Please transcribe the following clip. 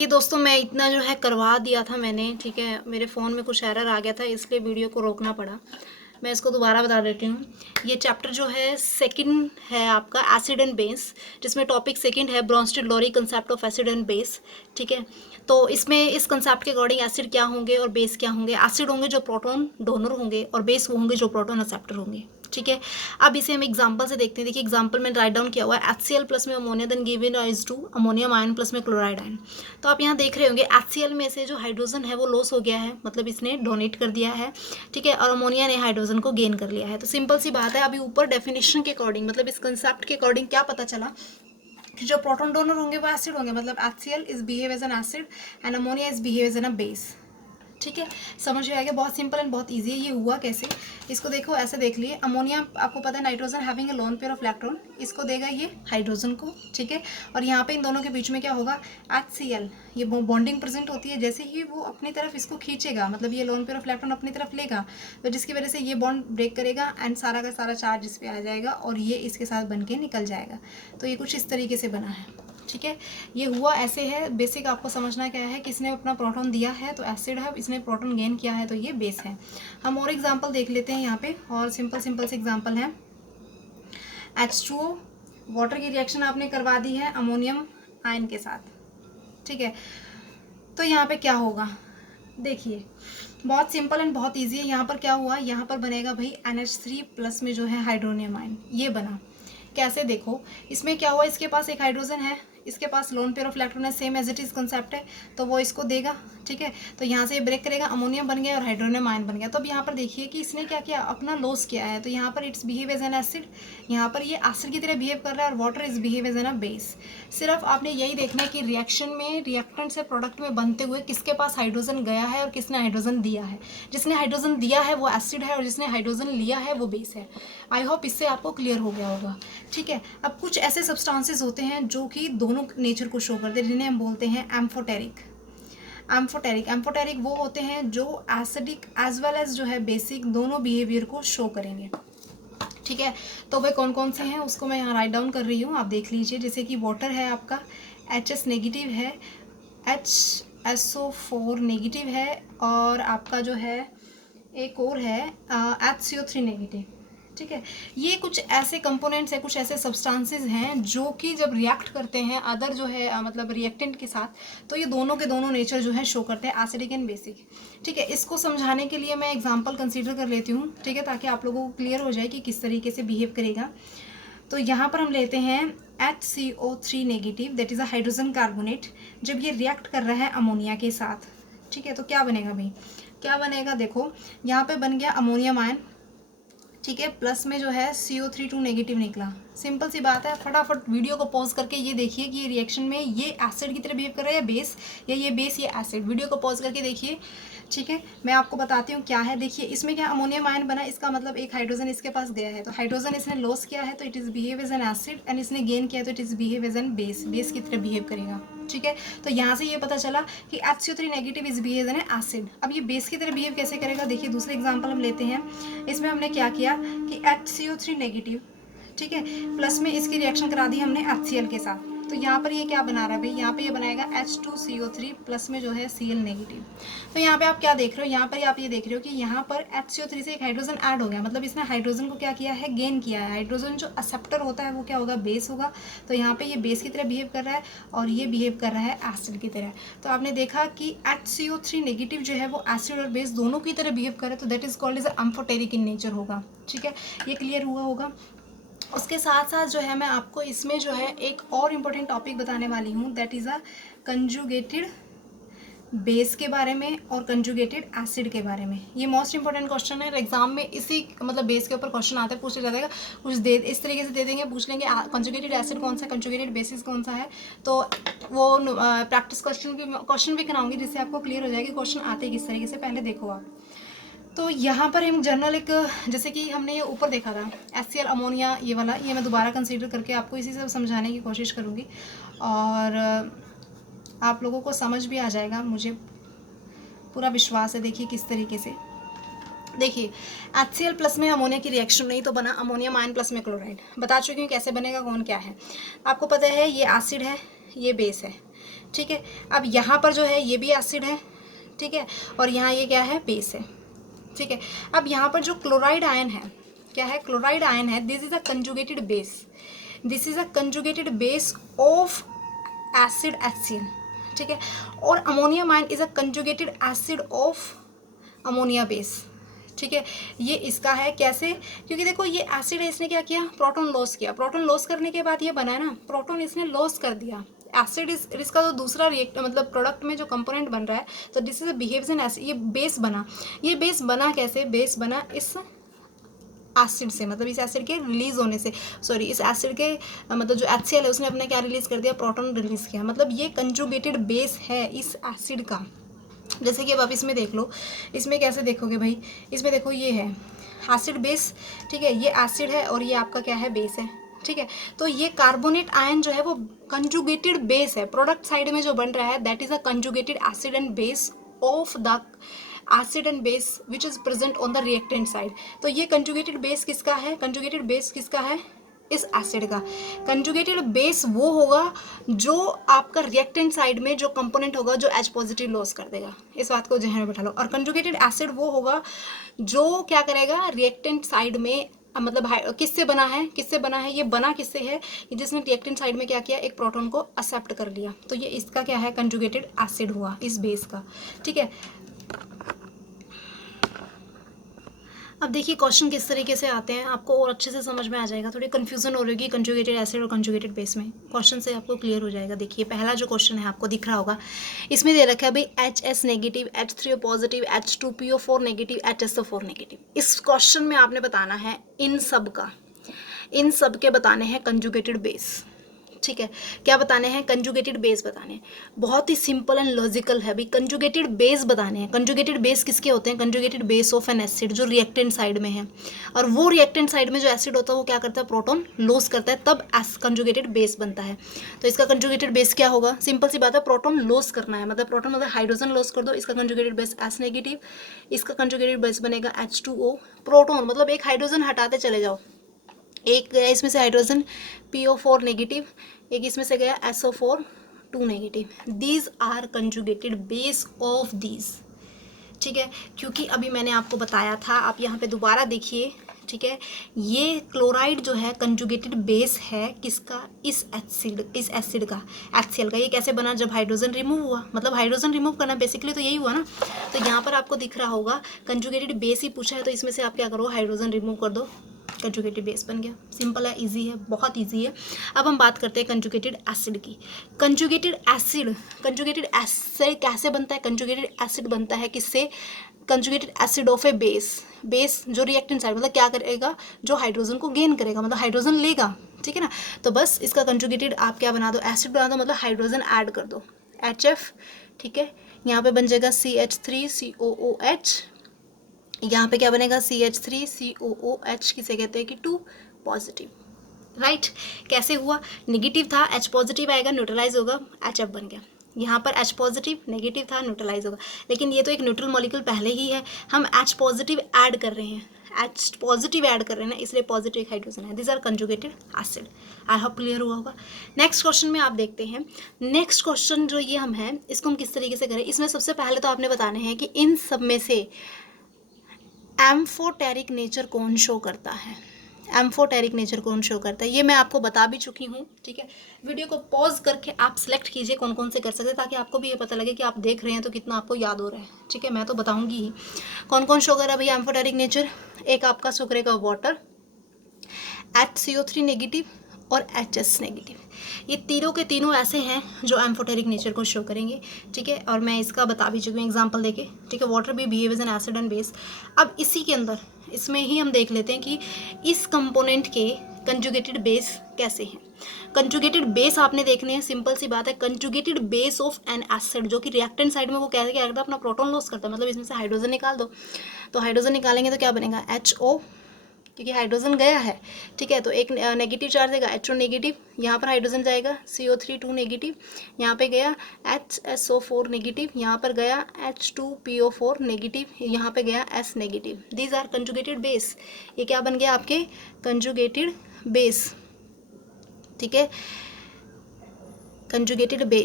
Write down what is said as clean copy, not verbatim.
ये दोस्तों मैं इतना जो है करवा दिया था मैंने, ठीक है। मेरे फ़ोन में कुछ एरर आ गया था इसलिए वीडियो को रोकना पड़ा। मैं इसको दोबारा बता देती हूँ। ये चैप्टर जो है सेकंड है आपका एसिड एंड बेस, जिसमें टॉपिक सेकंड है Bronsted Lowry concept of acid and base, ठीक है। तो इसमें इस कंसेप्ट के अकॉर्डिंग एसिड क्या होंगे और बेस क्या होंगे। एसिड होंगे जो प्रोटॉन डोनर होंगे और बेस वो होंगे जो प्रोटॉन एक्सेप्टर होंगे, ठीक है। अब इसे हम एग्जांपल से देखते हैं। देखिए एग्जांपल में राइट डाउन किया हुआ है HCl प्लस में ammonia then given rise to ammonium ion plus में क्लोराइड आयन। तो आप यहाँ देख रहे होंगे HCl में से जो हाइड्रोजन है वो लॉस हो गया है, मतलब इसने डोनेट कर दिया है, ठीक है। और अमोनिया ने हाइड्रोजन को गेन कर लिया है। तो सिंपल सी बात है। अभी ऊपर डेफिनेशन के अकॉर्डिंग, मतलब इस कंसेप्ट के अकॉर्डिंग क्या पता चला कि जो प्रोटॉन डोनर होंगे वो एसिड होंगे, मतलब HCl is behave as an acid and ammonia is behave as an a base, ठीक है। समझ में आ गया। बहुत सिंपल एंड बहुत इजी है। ये हुआ कैसे, इसको देखो, ऐसे देख लिए। अमोनिया आपको पता है nitrogen having a loan pair of electron, इसको देगा ये हाइड्रोजन को, ठीक है। और यहाँ पे इन दोनों के बीच में क्या होगा, HCl, ये बॉन्डिंग प्रेजेंट होती है। जैसे ही वो अपनी तरफ इसको खींचेगा, मतलब ये लोन पेयर ऑफ इलेक्ट्रॉन अपनी तरफ लेगा, तो जिसकी वजह से ये बॉन्ड ब्रेक करेगा एंड सारा का सारा चार्ज इस पर आ जाएगा और ये इसके साथ बन के निकल जाएगा। तो ये कुछ इस तरीके से बना है, ठीक है। ये हुआ ऐसे है। बेसिक आपको समझना क्या है कि इसने अपना प्रोटॉन दिया है तो एसिड है, इसने प्रोटॉन गेन किया है तो ये बेस है। हम और एग्जांपल देख लेते हैं यहाँ पे, और सिंपल सिंपल से एग्जांपल है। H2O वाटर की रिएक्शन आपने करवा दी है अमोनियम आयन के साथ, ठीक है। तो यहाँ पे क्या होगा, देखिए बहुत सिंपल एंड बहुत ईजी है। यहाँ पर क्या हुआ, यहाँ पर बनेगा भाई NH3 प्लस में जो है हाइड्रोनियम आयन, ये बना। कैसे, देखो इसमें क्या हुआ, इसके पास एक हाइड्रोजन है, इसके पास लोन पेयर ऑफ इलेक्ट्रॉन है, same as it is concept है, तो वो इसको देगा, ठीक है। तो यहाँ से ये ब्रेक करेगा, अमोनियम बन गया और हाइड्रोनियम आयन बन गया। तो अब यहाँ पर देखिए कि इसने क्या किया, अपना लॉस किया है। तो यहाँ पर it's behave as an acid, यहाँ पर ये एसिड की तरह बिहेव कर रहा है, और water is behave as an a base. सिर्फ आपने यही देखना है कि रिएक्शन में, रिएक्टेंट से प्रोडक्ट में बनते हुए किसके पास हाइड्रोजन गया है और किसने हाइड्रोजन दिया है। जिसने हाइड्रोजन दिया है वो एसिड है और जिसने हाइड्रोजन लिया है वो बेस है। आई होप इससे आपको क्लियर हो गया होगा, ठीक है। अब कुछ ऐसे सब्सटेंसेस होते हैं जो कि दोनों नेचर को शो करते हैं, जिन्हें हम बोलते हैं एम्फोटेरिक। एम्फोटेरिक वो होते हैं जो एसिडिक एज वेल एज जो है बेसिक दोनों बिहेवियर को शो करेंगे, ठीक है। तो वे कौन कौन से हैं उसको मैं यहाँ राइट डाउन कर रही हूँ, आप देख लीजिए। जैसे कि वाटर है आपका HS नेगेटिव है, HSO4 नेगेटिव है, और आपका जो है एक और है HCO3 नेगेटिव, ठीक है। ये कुछ ऐसे कंपोनेंट्स हैं, कुछ ऐसे सब्सटेंसेस हैं जो कि जब रिएक्ट करते हैं अदर जो है मतलब रिएक्टेंट के साथ, तो ये दोनों के दोनों नेचर जो है शो करते हैं, एसिडिक एंड बेसिक, ठीक है। इसको समझाने के लिए मैं एग्जांपल कंसीडर कर लेती हूँ, ठीक है, ताकि आप लोगों को क्लियर हो जाए कि किस तरीके से बिहेव करेगा। तो यहाँ पर हम लेते हैं HCO3 negative, that is a hydrogen carbonate. जब ये रिएक्ट कर रहा है अमोनिया के साथ, ठीक है, तो क्या बनेगा भाई, क्या बनेगा, देखो यहाँ पे बन गया अमोनियम आयन, ठीक है, प्लस में जो है CO3 नेगेटिव निकला। सिंपल सी बात है। फटाफट वीडियो को पॉज करके ये देखिए कि ये रिएक्शन में ये एसिड की तरह बिहेव कर रहा है या बेस, या ये बेस ये एसिड। वीडियो को पॉज करके देखिए, ठीक है। मैं आपको बताती हूँ क्या है। देखिए इसमें क्या अमोनियम आयन बना, इसका मतलब एक हाइड्रोजन इसके पास गया है, तो हाइड्रोजन इसने लॉस किया है तो it is behave as an acid, and इसने गेन किया है तो it is behave as an base, base की तरह बिहेव करेगा, ठीक है। तो यहाँ से ये पता चला कि HCO3 negative is behave N acid. अब ये बेस की तरह बिहेव कैसे करेगा, देखिए दूसरे एग्जाम्पल हम लेते हैं। इसमें हमने क्या किया कि HCO3 नेगेटिव, ठीक है, प्लस में इसकी रिएक्शन करा दी हमने HCl के साथ। तो यहाँ पर ये क्या बना रहा है भाई, यहाँ पे ये बनाएगा H2CO3 प्लस में जो है Cl नेगेटिव। तो यहाँ पे आप क्या देख रहे हो, यहाँ पर आप ये देख रहे हो कि यहाँ पर HCO3 से एक हाइड्रोजन ऐड हो गया, मतलब इसने हाइड्रोजन को क्या किया है, गेन किया है। हाइड्रोजन जो एक्सेप्टर होता है वो क्या होगा, बेस होगा। तो यहाँ पे ये बेस की तरह बिहेव कर रहा है और ये बिहेव कर रहा है एसिड की तरह। तो आपने देखा कि HCO3 नेगेटिव जो है वो एसिड और बेस दोनों की तरह बिहेव कर रहा है, तो that is called as amphoteric in nature होगा, ठीक है। ये क्लियर हुआ होगा। उसके साथ साथ जो है मैं आपको इसमें जो है एक और इम्पोर्टेंट टॉपिक बताने वाली हूँ, that is a conjugated base के बारे में और कंजुगेटेड एसिड के बारे में। ये मोस्ट इंपॉर्टेंट क्वेश्चन है एग्जाम में, इसी मतलब बेस के ऊपर क्वेश्चन आता है, पूछा जाएगा कुछ दे इस तरीके से दे देंगे, पूछ लेंगे कंजुगेटेड एसिड कौन सा, कंजुगेटेड बेसिस कौन सा है। तो वो प्रैक्टिस क्वेश्चन भी कराऊंगी जिससे आपको क्लियर हो जाएगी क्वेश्चन आते हैं किस तरीके से। पहले देखो आप, तो यहाँ पर हम जनरल एक, जैसे कि हमने ये ऊपर देखा था HCl अमोनिया, ये वाला, ये मैं दोबारा कंसीडर करके आपको इसी से समझाने की कोशिश करूँगी और आप लोगों को समझ भी आ जाएगा, मुझे पूरा विश्वास है। देखिए किस तरीके से, देखिए HCl प्लस में अमोनिया की रिएक्शन नहीं तो बना अमोनियम आयन प्लस में क्लोराइड। बता चुकी हूँ कैसे बनेगा, कौन क्या है। आपको पता है ये एसिड है, ये बेस है, ठीक है। अब यहाँ पर जो है ये भी एसिड है, ठीक है, और यहाँ ये क्या है, बेस है, ठीक है। अब यहाँ पर जो क्लोराइड आयन है, क्या है, क्लोराइड आयन है, this is a conjugated base, this is a conjugated base of acid HCl, ठीक है। और ammonium ion is a conjugated acid of ammonia base, ठीक है। ये इसका है, कैसे, क्योंकि देखो ये एसिड है, इसने क्या किया, प्रोटॉन लॉस किया, प्रोटॉन लॉस करने के बाद ये बना है ना, प्रोटॉन इसने लॉस कर दिया, एसिड इसका जो दूसरा रिएक्ट मतलब प्रोडक्ट में जो कंपोनेंट बन रहा है, तो this is behaves in acid, ये बेस बना, ये बेस बना कैसे, बेस बना इस एसिड से, मतलब इस एसिड के रिलीज होने से, सॉरी इस एसिड के मतलब जो HCl है उसने अपने क्या रिलीज कर दिया, प्रोटॉन रिलीज किया, मतलब ये कंजुगेटेड बेस है इस एसिड का। जैसे कि अब आप इसमें देख लो, इसमें कैसे देखोगे भाई, इसमें देखो ये है एसिड बेस, ठीक है, ये एसिड है और ये आपका क्या है, बेस है, ठीक है। तो ये कार्बोनेट आयन जो है वो कंजुगेटेड बेस है, प्रोडक्ट साइड में जो बन रहा है that is a conjugated acid and base of the acid and base which is present on the reactant side. तो ये कंजुगेटेड बेस किसका है, कंजुगेटेड बेस किसका है, इस एसिड का। कंजुगेटेड बेस वो होगा जो आपका रिएक्टेंट साइड में जो कंपोनेंट होगा जो H पॉजिटिव लॉस कर देगा, इस बात को ध्यान में बैठा लो। और कंजुगेटेड एसिड वो होगा जो क्या करेगा, रिएक्टेंट साइड में मतलब किससे बना है, किससे बना है, ये बना किससे है, जिसने रिएक्टेंट साइड में क्या किया, एक प्रोटॉन को एक्सेप्ट कर लिया, तो ये इसका क्या है, कंजुगेटेड एसिड हुआ इस बेस का, ठीक है। अब देखिए क्वेश्चन किस तरीके से आते हैं, आपको और अच्छे से समझ में आ जाएगा, थोड़ी कन्फ्यूजन हो रही होगी कंजुगेटेड एसिड और कंजुगेटेड बेस में, क्वेश्चन से आपको क्लियर हो जाएगा। देखिए पहला जो क्वेश्चन है आपको दिख रहा होगा, इसमें दे रखा है भाई HS negative, H3O positive, H2PO4 negative, HSO4 negative. इस क्वेश्चन में आपने बताना है इन सब का, इन सब के बताने हैं कंजुगेटेड बेस, ठीक है। क्या बताने हैं, कंजुगेटेड बेस बताने हैं, बहुत ही सिंपल एंड लॉजिकल है भाई, कंजुगेटेड बेस बताने हैं। कंजुगेटेड बेस किसके होते हैं, conjugated base of N acid जो रिएक्टेंट साइड में है, और वो रिएक्टेंट साइड में जो एसिड होता है वो क्या करता है, प्रोटॉन लॉस करता है, तब कंजुगेटेड बेस बनता है। तो इसका कंजुगेटेड बेस क्या होगा, सिंपल सी बात है, प्रोटॉन लॉस करना है, मतलब प्रोटॉन मतलब हाइड्रोजन लॉस कर दो, इसका कंजुगेटेड बेस S नेगेटिव, इसका कंजुगेटेड बेस बनेगा H2O, प्रोटॉन मतलब एक हाइड्रोजन हटाते चले जाओ, एक गया इसमें से हाइड्रोजन PO4 नेगेटिव, एक इसमें से गया SO4 2 negative, these are conjugated base of these, ठीक है। क्योंकि अभी मैंने आपको बताया था, आप यहाँ पे दोबारा देखिए, ठीक है, ये क्लोराइड जो है कंजुगेटेड बेस है किसका, इस एसिड का, HCl का। ये कैसे बना, जब हाइड्रोजन रिमूव हुआ, मतलब हाइड्रोजन रिमूव करना बेसिकली तो यही हुआ ना। तो यहाँ पर आपको दिख रहा होगा कंजुगेटेड बेस ही पूछा है, तो इसमें से आप क्या करो, हाइड्रोजन रिमूव कर दो, कंजुगेटेड बेस बन गया, सिंपल है, इजी है, बहुत इजी है। अब हम बात करते हैं कंजुगेटेड एसिड की। कंजुगेटेड एसिड कैसे बनता है, कंजुगेटेड एसिड बनता है किससे, conjugated acid of A base, base जो रिएक्टेंट साइड मतलब क्या करेगा, जो हाइड्रोजन को गेन करेगा, मतलब हाइड्रोजन लेगा, ठीक है ना। तो बस इसका कंजुगेटेड आप क्या बना दो, एसिड बना दो, मतलब हाइड्रोजन ऐड कर दो, HF, ठीक है। यहाँ पे बन जाएगा CH3COOH, यहाँ पे क्या बनेगा, CH3COOH, किसे कहते हैं कि 2 पॉजिटिव, राइट। कैसे हुआ, नेगेटिव था, H पॉजिटिव आएगा, न्यूट्रलाइज होगा, HF बन गया। यहाँ पर H पॉजिटिव नेगेटिव था, न्यूट्रलाइज होगा, लेकिन ये तो एक न्यूट्रल मॉलिक्यूल पहले ही है, हम H पॉजिटिव ऐड कर रहे हैं, H पॉजिटिव ऐड कर रहे हैं ना, इसलिए पॉजिटिव हाइड्रोजन है, this are conjugated acid. I hope clear हुआ होगा। नेक्स्ट क्वेश्चन में आप देखते हैं, नेक्स्ट क्वेश्चन जो ये हम है इसको हम किस तरीके से करें, इसमें सबसे पहले तो आपने बताने हैं कि इन सब में से एम्फोटेरिक नेचर कौन शो करता है, एम्फोटेरिक नेचर कौन शो करता है, ये मैं आपको बता भी चुकी हूँ, ठीक है। वीडियो को पॉज करके आप सिलेक्ट कीजिए कौन कौन से कर सकते हैं, ताकि आपको भी ये पता लगे कि आप देख रहे हैं तो कितना आपको याद हो रहा है, ठीक है। मैं तो बताऊँगी ही कौन कौन शो कर रहा है भैया एम्फोटेरिक नेचर। एक आपका शो करेगा वाटर, HCO3 नेगेटिव और HS नेगेटिव, ये तीनों के तीनों ऐसे हैं जो एम्फोटेरिक नेचर को शो करेंगे, ठीक है। और मैं इसका बता भी चुकी हूँ एग्जांपल देके, ठीक है। वाटर भी behave as an acid and base. अब इसी के अंदर इसमें ही हम देख लेते हैं कि इस कंपोनेंट के कंजुगेटेड बेस कैसे हैं। कंजुगेटेड बेस आपने देखने हैं, सिंपल सी बात है, conjugated base of N acid जो कि रिएक्टेंट साइड में वो क्या करता है, अपना प्रोटॉन लॉस करता है, मतलब इसमें से हाइड्रोजन निकाल दो, तो हाइड्रोजन निकालेंगे तो क्या बनेगा, HO, क्योंकि हाइड्रोजन गया है, ठीक है। तो एक नेगेटिव चार्ज देगा, HO नेगेटिव, यहाँ पर हाइड्रोजन जाएगा, CO3 2 नेगेटिव, यहाँ पे गया HSO4 नेगेटिव, यहाँ पर गया H2PO4 नेगेटिव, यहाँ पे गया S negative, these are conjugated base. ये क्या बन गया आपके कंजुगेटेड बेस, ठीक है, कंजुगेटेड बेस।